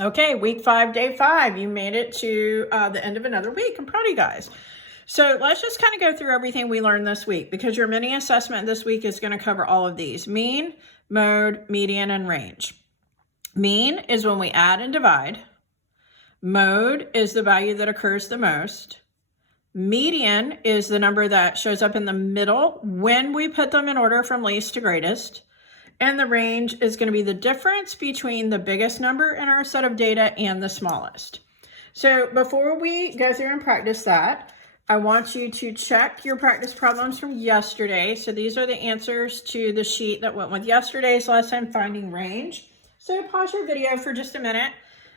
Okay, week 5, day 5. You made it to the end of another week. I'm proud of you guys. So let's just kind of go through everything we learned this week, because your mini assessment this week is going to cover all of these: mean, mode, median, and range. Mean is when we add and divide. Mode is the value that occurs the most. Median is the number that shows up in the middle when we put them in order from least to greatest. And the range is going to be the difference between the biggest number in our set of data and the smallest. So before we go through and practice that, I want you to check your practice problems from yesterday. So these are the answers to the sheet that went with yesterday's lesson, finding range. So pause your video for just a minute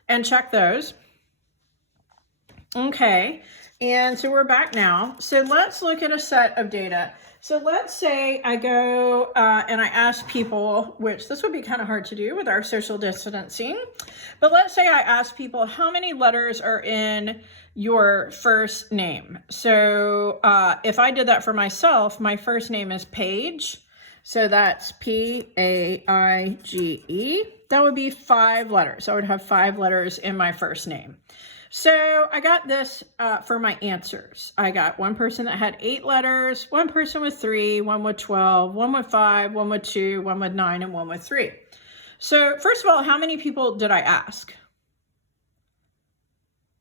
and check those. Okay, and so we're back now. So let's look at a set of data. So let's say I go and I ask people, which this would be kind of hard to do with our social distancing, but let's say I ask people how many letters are in your first name. So if I did that for myself, my first name is Paige. So that's Paige. That would be 5 letters. I would have 5 letters in my first name. So I got this for my answers. I got one person that had 8 letters, one person with 3, one with 12, one with 5, one with 2, one with 9, and one with 3. So first of all, how many people did I ask?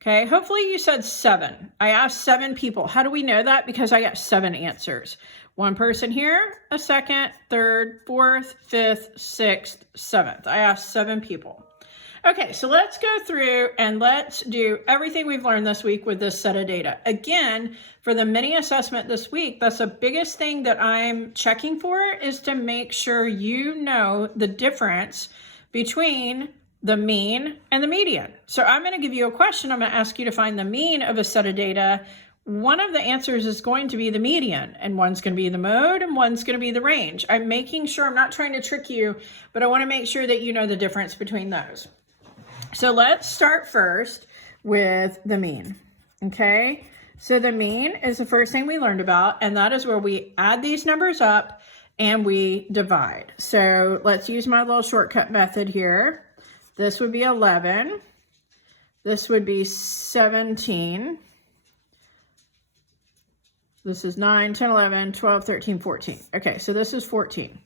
Okay, hopefully you said 7. I asked 7 people. How do we know that? Because I got 7 answers. One person here, a second, third, fourth, fifth, sixth, seventh. I asked 7 people. Okay, so let's go through and let's do everything we've learned this week with this set of data. Again, for the mini assessment this week, that's the biggest thing that I'm checking for, is to make sure you know the difference between the mean and the median. So I'm going to give you a question. I'm going to ask you to find the mean of a set of data. One of the answers is going to be the median, and one's going to be the mode, and one's going to be the range. I'm making sure, I'm not trying to trick you, but I want to make sure that you know the difference between those. So let's start first with the mean, okay? So the mean is the first thing we learned about, and that is where we add these numbers up and we divide. So let's use my little shortcut method here. This would be 11. This would be 17. This is 9, 10, 11, 12, 13, 14. Okay, so this is 14.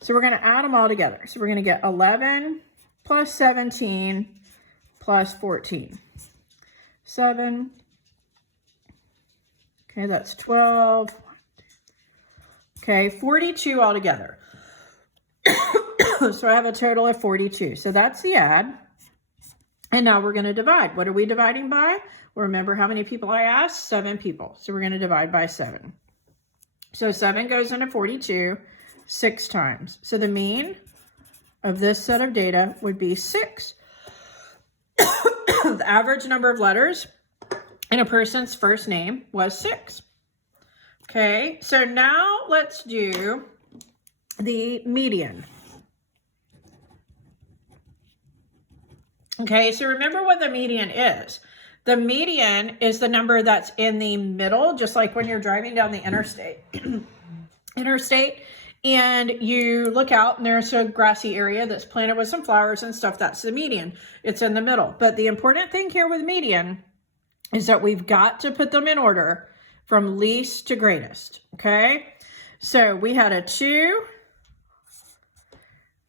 So we're going to add them all together. So we're going to get 11 plus 17 plus 14. 7. Okay, that's 12. Okay, 42 altogether. So I have a total of 42. So that's the add. And now we're going to divide. What are we dividing by? Well, remember how many people I asked? 7 people. So we're going to divide by 7. So 7 goes into 42 6 times. So the mean of this set of data would be 6. The average number of letters in a person's first name was 6. Okay, so now let's do the median. Okay, so remember what the median is. The median is the number that's in the middle, just like when you're driving down the interstate. And you look out and there's a grassy area that's planted with some flowers and stuff. That's the median. It's in the middle. But the important thing here with median is that we've got to put them in order from least to greatest. Okay, so we had a 2,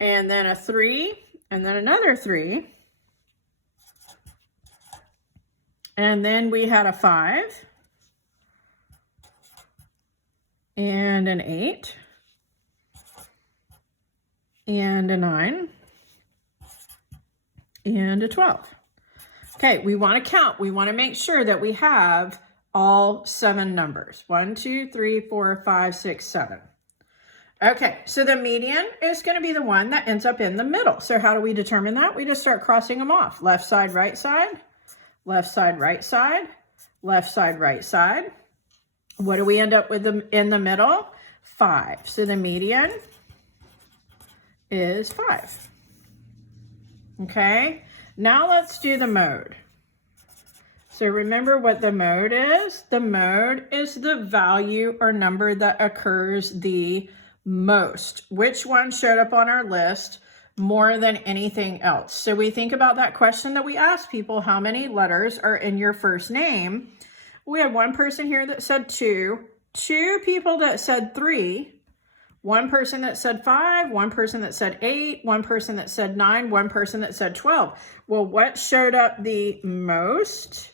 and then a 3, and then another 3. And then we had a 5, and an 8, and a 9, and a 12. Okay, we want to count. We want to make sure that we have all 7 numbers. 1, 2, 3, 4, 5, 6, 7. Okay, so the median is going to be the one that ends up in the middle. So how do we determine that? We just start crossing them off. Left side, right side. Left side, right side, left side, right side. What do we end up with in the middle? 5. So the median is 5. Okay, now let's do the mode. So remember what the mode is. The mode is the value or number that occurs the most. Which one showed up on our list more than anything else. So we think about that question that we asked people, how many letters are in your first name? We had one person here that said 2, 2 people that said 3, one person that said 5, one person that said 8, one person that said 9, one person that said 12. Well, what showed up the most?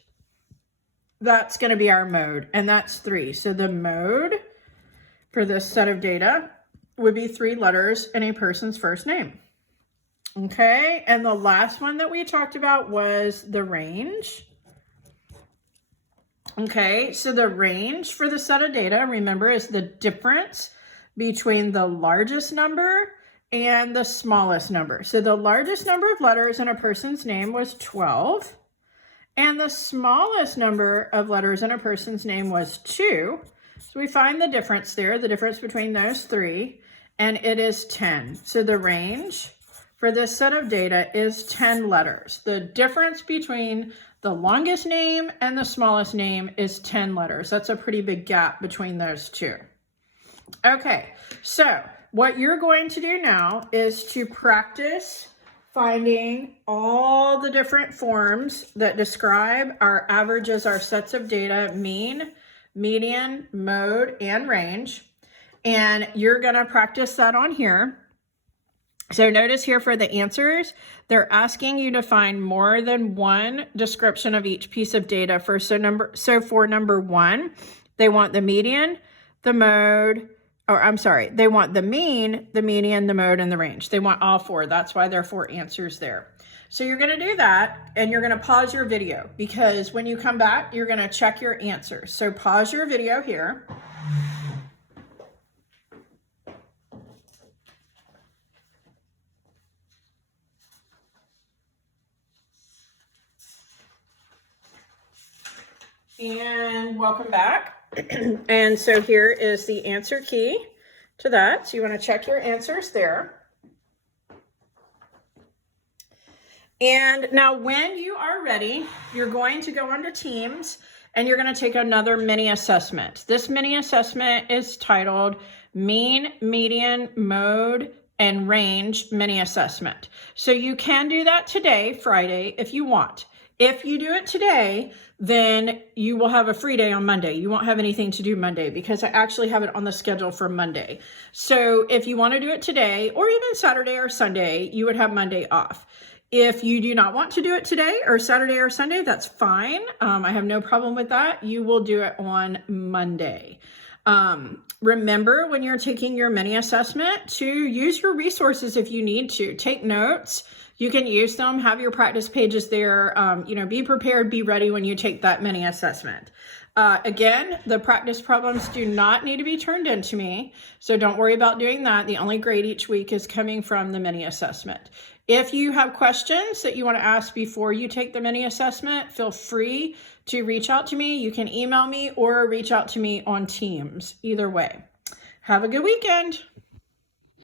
That's going to be our mode, and that's 3. So the mode for this set of data would be 3 letters in a person's first name. Okay, and the last one that we talked about was the range. Okay, so the range for the set of data, remember, is the difference between the largest number and the smallest number. So the largest number of letters in a person's name was 12, and the smallest number of letters in a person's name was 2. So we find the difference there, the difference between those 3, and it is 10. So the range for this set of data is 10 letters. The difference between the longest name and the smallest name is 10 letters. That's a pretty big gap between those two. Okay, so what you're going to do now is to practice finding all the different forms that describe our averages, our sets of data, mean, median, mode, and range. And you're going to practice that on here. So notice here for the answers, they're asking you to find more than one description of each piece of data. So for number 1, they want the median, the mode, they want the mean, the median, the mode, and the range. They want all 4. That's why there are 4 answers there. So you're going to do that, and you're going to pause your video, because when you come back, you're going to check your answers. So pause your video here. And welcome back. And so here is the answer key to that. So you want to check your answers there. And now when you are ready, you're going to go onto Teams and you're going to take another mini assessment. This mini assessment is titled Mean, Median, Mode, and Range Mini Assessment. So you can do that today, Friday, if you want. If you do it today, then you will have a free day on Monday. You won't have anything to do Monday, because I actually have it on the schedule for Monday. So if you want to do it today, or even Saturday or Sunday, you would have Monday off. If you do not want to do it today or Saturday or Sunday, that's fine. I have no problem with that. You will do it on Monday. Remember, when you're taking your mini assessment, to use your resources if you need to. Take notes. You can use them, have your practice pages there. Be prepared, be ready when you take that mini assessment. Again, the practice problems do not need to be turned into me, so don't worry about doing that. The only grade each week is coming from the mini assessment. If you have questions that you want to ask before you take the mini assessment, feel free to reach out to me. You can email me or reach out to me on Teams. Either way. Have a good weekend.